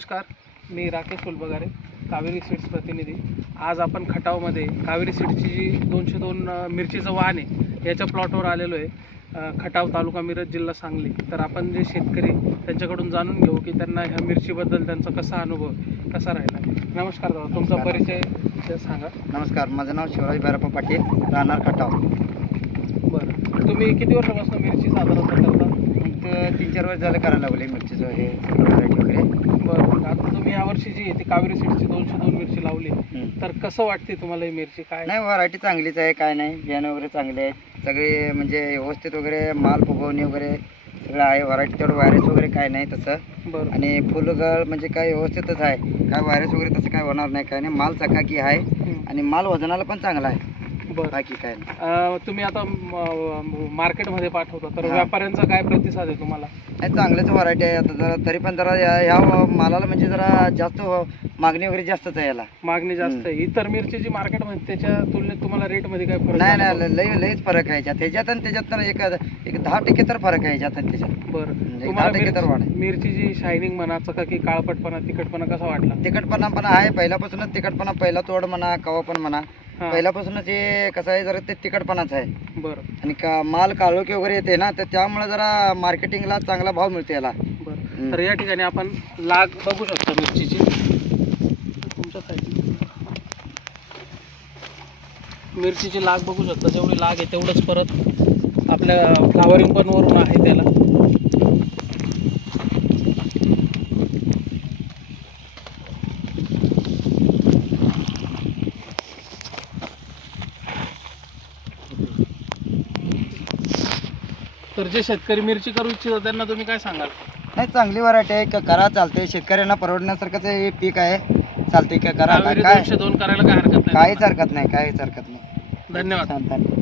नमस्कार मी राकेश फुलबगारे कावेरी सीड्स प्रतिनिधी आज आपण खटावमध्ये कावेरी सीड्सची जी दोनशे दोन मिरचीचं वाहन आहे याच्या प्लॉटवर आलेलो आहे खटाव तालुका मिरज जिल्हा सांगली तर आपण जे शेतकरी त्यांच्याकडून जाणून घेऊ की त्यांना ह्या मिरचीबद्दल त्यांचा कसा अनुभव कसा राहिला नमस्कार दादा तुमचा परिचय सांगा नमस्कार माझं नाव शिवराज भैरप्पा पाटील राहणार खटाव बरं तुम्ही किती वर्षापासून मिरची साधारण करता तीन चार वर्ष झालं करायला लागले मिरचीचं हे variety वगैरे बरं आता तुम्ही वर्षी जी ते कावेरी सीडची दोनशे दोन मिरची लावली तर कसं वाटते तुम्हाला ही मिरची काय नाही व्हरायटी चांगलीच आहे काय नाही बियाणं वगैरे चांगले आहे सगळे म्हणजे व्यवस्थित वगैरे माल फुगवणी वगैरे सगळं आहे व्हरायटी तेवढं व्हायरस वगैरे काय नाही तसं बरं आणि फुलगळ म्हणजे काय व्यवस्थितच आहे काय व्हायरस वगैरे तसं काय होणार नाही काय नाही माल चकाकी आहे आणि माल वजनाला पण चांगला आहे बरं बाकी काय तुम्ही आता मार्केटमध्ये पाठवता तर व्यापाऱ्यांचा काय प्रतिसाद आहे तुम्हाला नाही, व्हरायटी आहे आता जरा तरी पण जरा या- ह्या मालाला म्हणजे जरा जास्त हो, मागणी वगैरे जास्तच आहे याला मागणी जास्त आहे इतर मिरची जी मध्ये त्याच्या तुलनेत तुम्हाला रेटमध्ये काय फरक नाही नाही लय लयच फरक आहे याच्यात त्याच्यात आणि त्याच्यात एक एक दहा टक्के तर फरक आहे याच्यात आणि त्याच्यात बरं म्हणजे दहा टक्के तर वाढ मिरची- जी शायनिंग म्हणा की काळपटपणा तिखटपणा कसा वाटला तिखटपणा पण आहे पहिल्यापासूनच तिखटपणा पहिला तोड म्हणा कवा पण म्हणा पहिल्यापासूनच हे कसं आहे जरा ते तिखटपणाच आहे बरं आणि का माल काळोखी वगैरे येते ना तर त्यामुळे जरा मार्केटिंगला चांगला भाव मिळतो याला बरं तर या ठिकाणी आपण लाग बघू शकतो मिरचीची तुमच्या साईडची मिरचीची लाग बघू शकता जेवढी लाग आहे तेवढंच परत आपल्या फ्लावरिंग पण वरून आहे त्याला तर जे शेतकरी मिरची करू इच्छितो त्यांना तुम्ही काय सांगाल नाही चांगली व्हरायटी आहे का करा चालते शेतकऱ्यांना परवडण्यासारखंच हे पीक आहे चालते का करा काय दोन करायला काय हरकत नाही काहीच हरकत नाही काहीच हरकत नाही धन्यवाद